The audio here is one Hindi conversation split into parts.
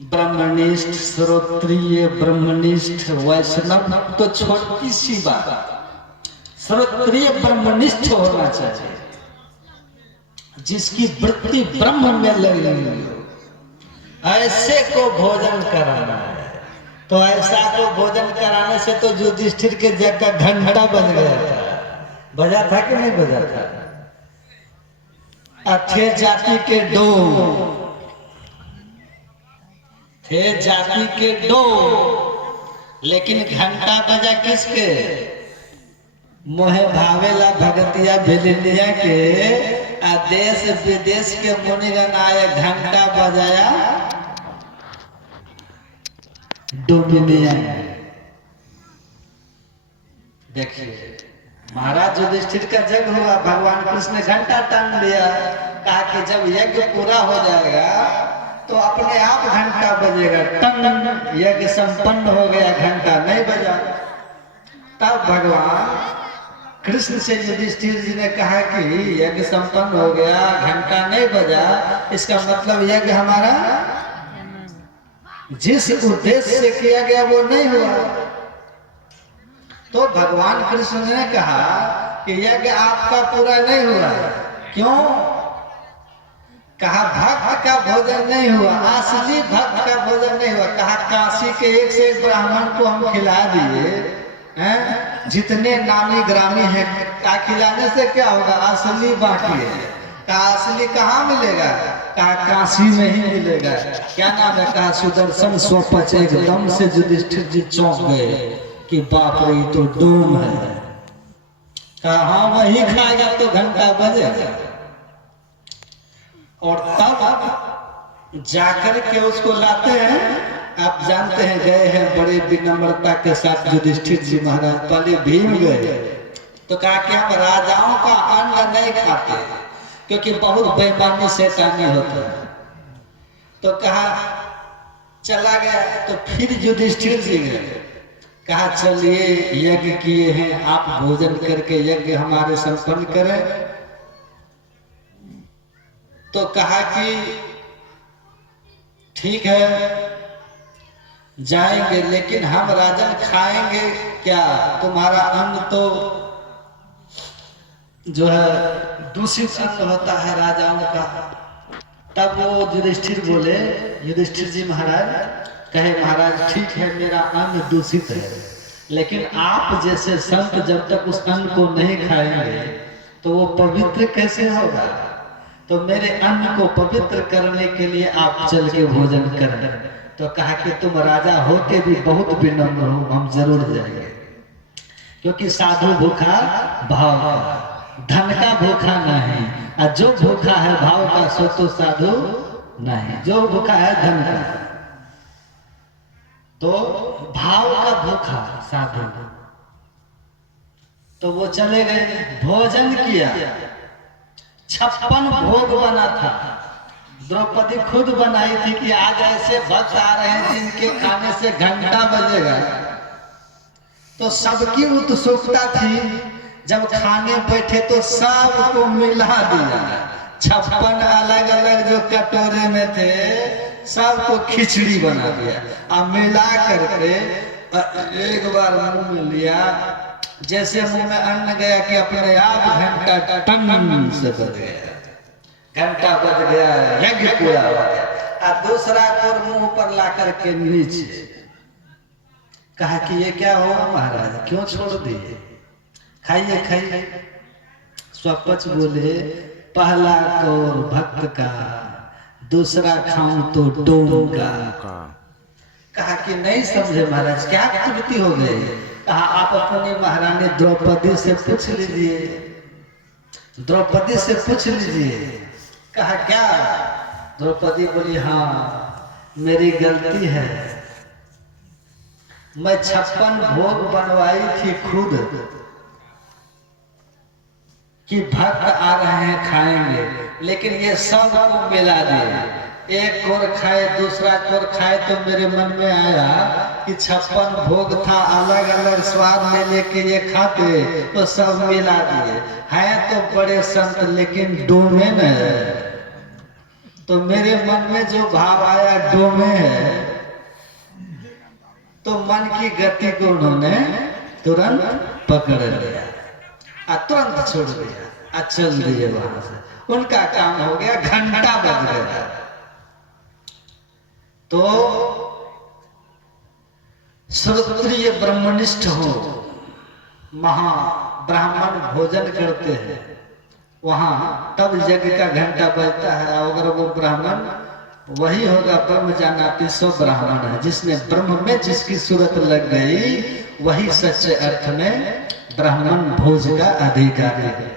ब्रह्मनिष्ठ, श्रोत्रिय, ब्रह्मनिष्ठ, वैष्णव तो छोटी सी बात, श्रोत्रिय ब्रह्मनिष्ठ होना चाहिए, जिसकी वृत्ति ब्रह्म में लगी हुई हो, ऐसे को भोजन कराना है। तो ऐसा को भोजन कराने से तो युधिष्ठिर के जग का घंटा बज गया था। बजा था कि नहीं बजा था? थे जाति के दो, थे जाति के दो, लेकिन घंटा बजा किसके? मोहे भावेला भगतिया भिलिनिया के। देश विदेश के मुनिगण आए, घंटा बजाया डोमिनिया। देखिए महाराज युधिष्ठिर का जग हुआ, भगवान कृष्ण ने घंटा टांग दिया, कहा कि जब यज्ञ पूरा हो जाएगा तो अपने आप घंटा बजेगा। टन, यज्ञ संपन्न हो गया, घंटा नहीं बजा। तब भगवान कृष्ण से युधिष्ठिर जी ने कहा कि यज्ञ संपन्न हो गया, घंटा नहीं बजा, इसका मतलब यज्ञ हमारा जिस उद्देश्य से किया गया वो नहीं हुआ। तो भगवान कृष्ण ने कहा कि यज्ञ आपका पूरा नहीं हुआ। क्यों? कहा भक्त का भोजन नहीं हुआ, असली भक्त का भोजन नहीं हुआ। कहा काशी के एक से एक ब्राह्मण को हम खिला दिए हैं, जितने नामी ग्रामी हैं, का खिलाने से क्या होगा? असली बाकी है। कहा असली कहाँ मिलेगा? कहा काशी में ही मिलेगा। क्या नाम है? कहा सुदर्शन स्वपच। एकदम से युधिष्ठिर जी चौंक गए कि बाप रे तो डोम है। कहा हाँ वही खाएगा तो घंटा बजेगा। और तब जाकर के उसको लाते हैं। आप जानते हैं, गए हैं बड़े विनम्रता के साथ युधिष्ठिर जी महाराज, पहले भीम गए तो कहा कि हम राजाओं का अन्न नहीं खाते क्योंकि बहुत बेईमानी शैतानी होता है। तो कहा चला गया। तो फिर युधिष्ठिर जी गए, कहा चलिए यज्ञ किए हैं, आप भोजन करके यज्ञ हमारे संपन्न करें। तो कहा कि ठीक है जाएंगे, लेकिन हम राजन खाएंगे क्या? तुम्हारा अन्न तो जो है दूषित अन्न होता है राजाओं का। तब वो युधिष्ठिर बोले, युधिष्ठिर जी महाराज कहे महाराज ठीक है मेरा अन्न दूषित है, लेकिन आप जैसे संत जब तक उस अन्न को नहीं खाएंगे तो वो पवित्र कैसे होगा? तो मेरे अन्न को पवित्र करने के लिए आप चल के भोजन करें। तो कहा कि तुम राजा हो के भी बहुत विनम्र हो, हम जरूर जाएंगे, क्योंकि साधु भूखा भाव का, धन का भूखा नहीं, और जो भूखा है भाव का सो तो साधु नहीं, जो भूखा है धन का तो भाव का भूखा साधु। तो वो चले गए, भोजन किया, 56 भोग बना था। द्रौपदी खुद बनाई थी कि आज ऐसे भक्त आ रहे हैं जिनके खाने से घंटा बजेगा। तो सबकी उत्सुकता थी, जब खाने बैठे तो सबको मिला दिया। 56 अलग अलग जो कटोरे में थे सबको खिचड़ी बना दिया, और मिला करके एक बार मुंह में लिया, जैसे मुंह में अन्न गया कि अपने आप घंटा टन से बज गया, घंटा बज गया, यज्ञ पूरा हो गया। और दूसरा कोर मुंह पर ला करके नीचे कहा कि ये क्या हो महाराज, क्यों छोड़ दिए? खाइए खाइए। स्वपच बोले पहला कोर भक्त का, दूसरा खाऊं तो डोम का। कहा कि नहीं समझे महाराज, क्या त्रुटि हो गई? कहा आप अपनी महारानी द्रौपदी से पूछ लीजिए, द्रौपदी से पूछ लीजिए। कहा क्या? द्रौपदी बोली हाँ मेरी गलती है, मैं 56 भोग बनवाई थी खुद कि भक्त आ रहे हैं खाएंगे, लेकिन ये सब को मिला दिए। एक कोर खाए दूसरा कोर खाए तो मेरे मन में आया कि 56 भोग था, अलग अलग स्वाद में लेके ये खाते तो सब मिला दिए। हैं तो बड़े संत लेकिन डोमेन है, तो मेरे मन में जो भाव आया डोमे है, तो मन की गति को उन्होंने तुरंत पकड़ लिया और तुरंत छोड़ दिया और चल दिए वहां से। उनका काम हो गया, घंटा बज गया। तो श्रोत्रिय ब्रह्मनिष्ठ हो, महा ब्राह्मण भोजन करते हैं वहां, तब यज्ञ का घंटा बजता है। अगर वो ब्राह्मण वही होगा, ब्रह्म जानाति सो ब्राह्मण है, जिसने ब्रह्म में जिसकी सूरत लग गई वही सच्चे अर्थ में ब्राह्मण भोज का अधिकारी है।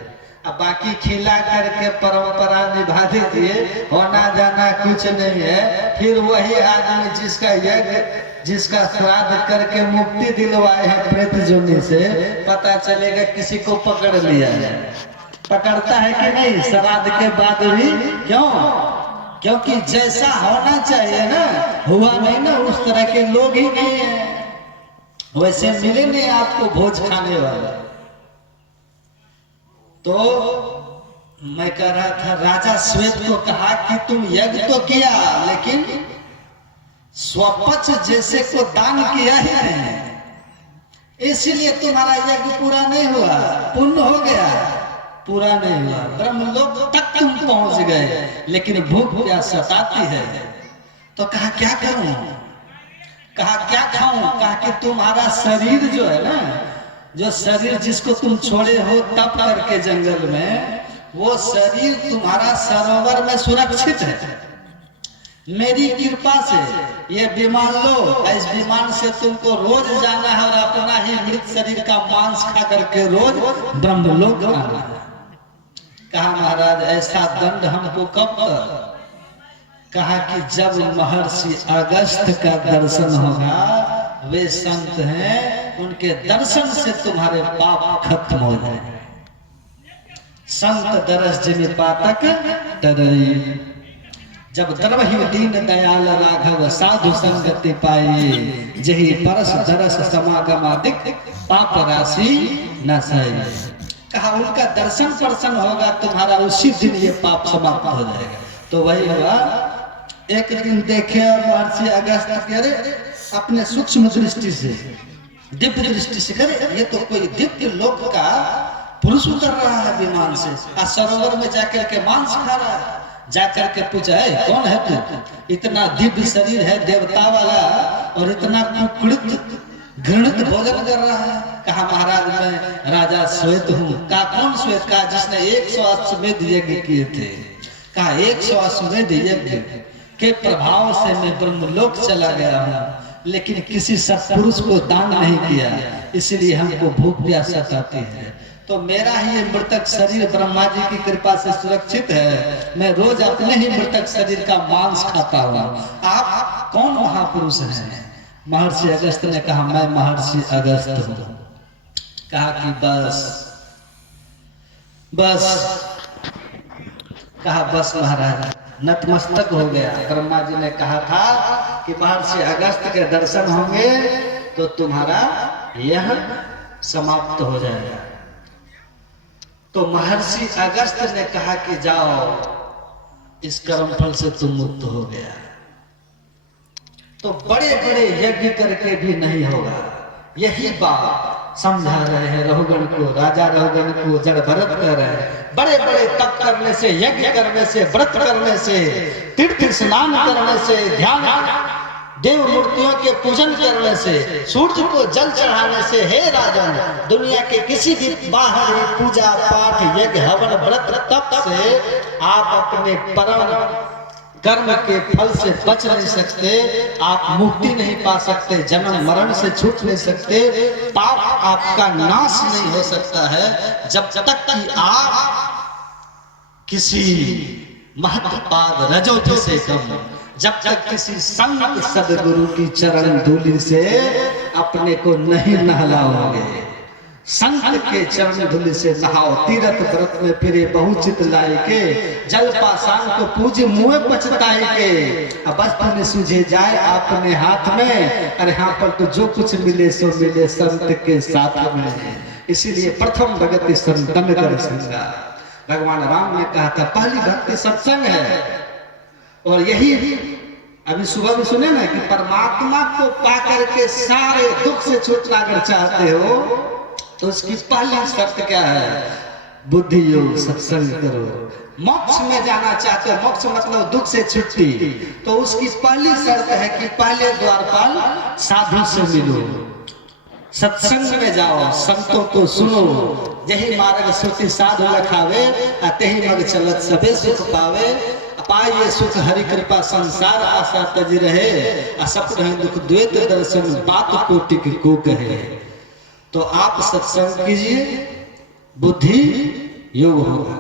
अब बाकी खिला करके परंपरा निभा दीजिए, होना जाना कुछ नहीं है। फिर वही आदमी जिसका यज्ञ, जिसका श्राद्ध करके मुक्ति दिलवाए हैं प्रेत जोनि से, पता चलेगा किसी को पकड़ लिया है। पकड़ता है कि नहीं श्राद्ध के बाद भी? क्यों? क्योंकि जैसा होना चाहिए ना, हुआ नहीं ना, उस तरह के लोग ही नहीं है, वैसे मिले नहीं आपको भोज खाने वाले। तो मैं कह रहा था, राजा श्वेत को कहा कि तुम यज्ञ तो किया, लेकिन स्वपच जैसे को दान किया ही नहीं, इसीलिए तुम्हारा यज्ञ पूरा नहीं हुआ। पुण्य हो गया, पूरा नहीं हुआ। ब्रह्मलोक तक तुम पहुंच गए, लेकिन भूख प्यास सताती है। तो कहा क्या करूं, कहा क्या खाऊं? कहा कि तुम्हारा शरीर जो है ना, जो शरीर जिसको तुम छोड़े हो तप करके जंगल में, वो शरीर तुम्हारा सरोवर में सुरक्षित है। मेरी कृपा से ये विमान लो, इस विमान से तुमको रोज जाना है और अपना ही मृत शरीर का मांस खा करके रोज ब्रह्मलोक आना है। कहा महाराज ऐसा दंड हमको कब कर? कहा कि जब महर्षि अगस्त्य का दर्शन होगा, वे संत हैं, उनके दर्शन से तुम्हारे पाप खत्म हो जाए। संत दरस जिन पातक तरई, जब द्रवहि दीन दयाल राघव साधु संगति पाई, जही परस दरस समागमादिक पाप राशि न सही। कहा उनका दर्शन पर्सन होगा तुम्हारा, उसी दिन ये पाप समाप्त हो जाएगा। तो वही हुआ। एक दिन देखे महर्षि अगस्त्य करे अपने सूक्ष्म दृष्टि से, दिव्य दृष्टि से, करे ये तो कोई दिव्य लोक का पुरुष उतर रहा है विमान से, सरोवर में जाकर के मांस खा रहा है। जाकर के पूछा है कौन है तू, इतना दिव्य शरीर है देवता वाला और इतना कुकृत घृणित भोजन कर रहा है। कहा महाराज मैं राजा श्वेत हूँ। कहा कौन श्वेत? कहा जिसने 100 अश्वमेध यज्ञ किए थे। कहा 100 अश्वमेध यज्ञ के प्रभाव से मैं ब्रह्मलोक चला गया हूँ, लेकिन किसी सत्पुरुष को दान नहीं किया, इसलिए हमको भूख प्यास सताती है। तो मेरा ही मृतक शरीर ब्रह्मा जी की कृपा से सुरक्षित है, मैं रोज अपने ही मृतक शरीर का मांस खाता हूँ। आप कौन महापुरुष हैं? महर्षि अगस्त्य ने कहा मैं महर्षि अगस्त्य हूँ। कहा कि बस बस। कहा बस महाराज, नतमस्तक हो गया। ब्रह्मा जी ने कहा था कि महर्षि अगस्त्य के दर्शन होंगे तो तुम्हारा यह समाप्त हो जाएगा। तो महर्षि अगस्त्य ने कहा कि जाओ, इस कर्म फल से तुम मुक्त हो गया। तो बड़े बड़े यज्ञ करके भी नहीं होगा। यही बात समझा रहे हैं रघुगण को, राजा रघुगण को जड़ भरत कर रहे हैं। बड़े बड़े तप करने से, यज्ञ करने से, व्रत करने से, तीर्थ स्नान करने से, ध्यान देव मूर्तियों के पूजन करने से, सूर्य को जल चढ़ाने से, हे राजन दुनिया के किसी भी बाहरी पूजा पाठ यज्ञ हवन व्रत तप से आप अपने परम कर्म के फल से बच नहीं सकते, आप मुक्ति नहीं पा सकते, जन्म मरण से छूट नहीं सकते, पाप आपका नाश नहीं हो सकता है जब तक कि आप किसी महत्पाद रजोति से कम, जब तक किसी संत सदगुरु की चरण धूलि से अपने को नहीं नहलाओगे। संत के चरण धूलि से नहाओ, तीरथ व्रत में फिरे बहुचित लाई के, जल पाषाण को पूजे मुँह पछताई के, अब वस्त्र में सूझे जाए अपने हाथ में। अरे हाँ पर तो जो कुछ मिले सो मिले संत के साथ में। इसीलिए प्रथम भगति संतन कर संगा। भगवान राम ने कहा था पहली भक्ति सत्संग है। और यही अभी सुबह भी सुने ना कि परमात्मा को पा करके सारे दुख से छूटना अगर चाहते हो तो उसकी पहली शर्त क्या है? बुद्धि योग सत्संग करो। मोक्ष में जाना चाहते हो, मोक्ष मतलब दुख से छुट्टी, तो उसकी पहली शर्त है कि पहले द्वारपाल साधु से मिलो, सत्संग में जाओ, संतों को सुनो। यही मार्ग सुति साधु लखावे, अतहि मग चलत सबे सुख पावे। पाइए सुख हरि कृपा संसार आशा तज रहे, असप रहे दुख द्वैत दर्शन बात कोटि को कहे। तो आप सत्संग कीजिए, बुद्धि योग होगा।